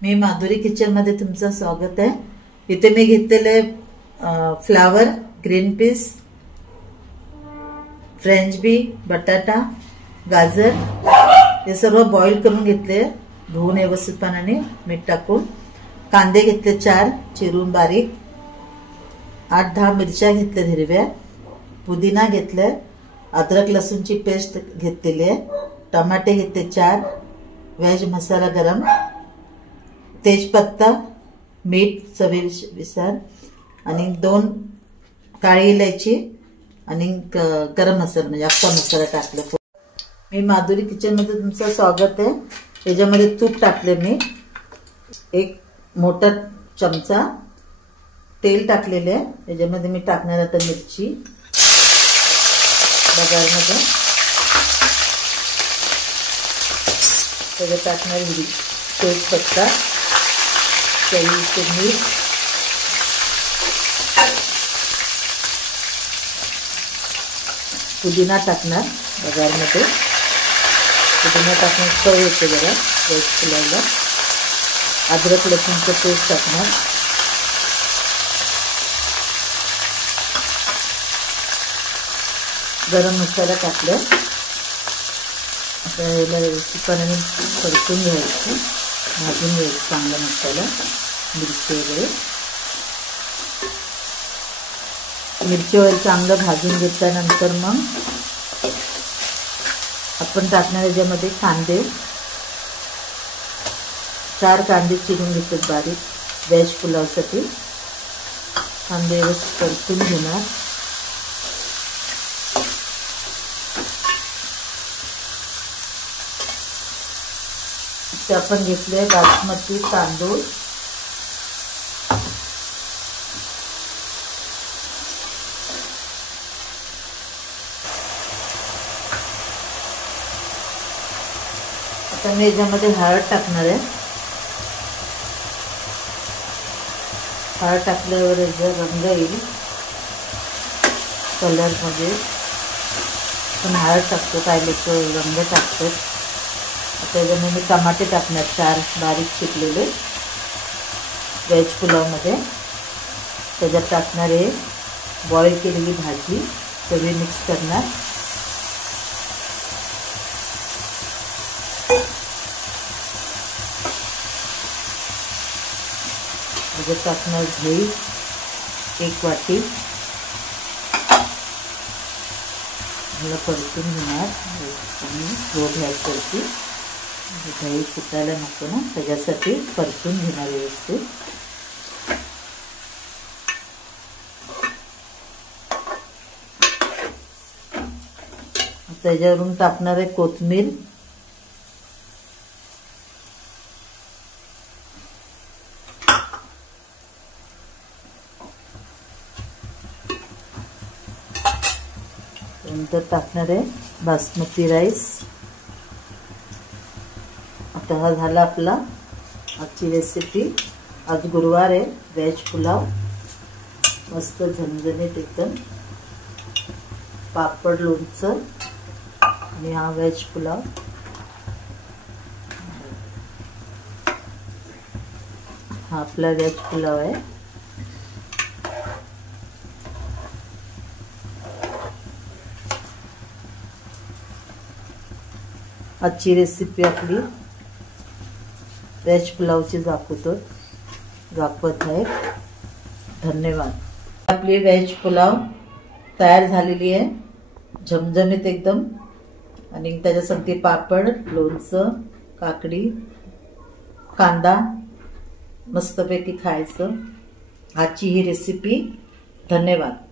मी Madhuri kitchen मध्ये तुमचं स्वागत आहे। इथे मी घेतलेले फ्लावर, ग्रीन पीस, फ्रेंच बी, बटाटा, गाजर हे सर्व बॉईल करून घेतले, धुवून व्यवस्थितपणे मीठ टाकून। कांदे घेतले 4 चिरून बारीक, 8-10 मिरच्या घेतल्या हिरव्या, पुदिना घेतले, अद्रक लसूणची पेस्ट घेतलेली आहे, टमाटे घेतले 4, वेज मसाला गरम, तेजपत्ता, मीठ चवीनुसार आणि 2 काळी इलायची आणि गरम मसाला म्हणजे अख्खा मसाला टाकले। मी माधुरी किचन मध्ये तुमचं स्वागत आहे। याच्यामध्ये तूप टाकले, मी 1 मोठा चमचा तेल टाकलेले आहे। याच्यामध्ये मी टाकणार आता मिरची बगारमध्ये, त्याच्यात टाकणार तेजपत्ता, चवीनुसार मीठ, पुदिना टाकणार बगारमध्ये, पुदिना टाकण्यात चव येते जरा वेज पुलावला। अद्रक लसूणचं पेस्ट टाकणार, गरम मसाला टाकला, आता याला व्यवस्थितपणे परतून घ्यायचं, भाजून घ्यायचं चांगला मसाला, मिरची वगैरे। मिरची वगैरे चांगलं भाजून घेतल्यानंतर मग आपण टाकणार याच्यामध्ये कांदे, 4 कांदे चिरून घेतले बारीक, वेज पुलावसाठी। कांदे व्यवस्थित परतून घेणार, ते आपण घेतले बासमती तांदूळ, आता मी याच्यामध्ये हळद टाकणार आहे। हळद टाकल्यावर याचा रंग येईल कलर मध्ये, पण हळद टाकतो काय लोक रंग टाकतात। आता याच्यामध्ये मी टमाटे टाकणार 4 बारीक चिरलेले वेज पुलावमध्ये, त्याच्यात टाकणार आहे बॉईल केलेली भाजी, सगळी मिक्स करणार, त्याच्यात टाकणार दही 1 वाटी, मला परतून घेणार आणि रोड ह्याच्यावरती दही फुटायला नको ना, त्याच्यासाठी परतून घेणार व्यवस्थित। त्याच्यावरून टाकणार आहे कोथिंबीर, नंतर टाकणार आहे बासमती राईस। आता हा झाला आपला आजची रेसिपी। आज गुरुवार आहे, वेज पुलाव मस्त झणझणीत एकदम, पापड, लोणचं आणि हा वेज पुलाव। हा आपला वेज पुलाव आहे। आजची रेसिपी आपली वेज पुलावची दाखवत आहे। धन्यवाद। आपली वेज पुलाव तयार झालेली आहे, झमझमीत एकदम, आणि त्याच्यासाठी पापड, लोणचं, काकडी, कांदा मस्तपैकी खायचं। आजची ही रेसिपी। धन्यवाद।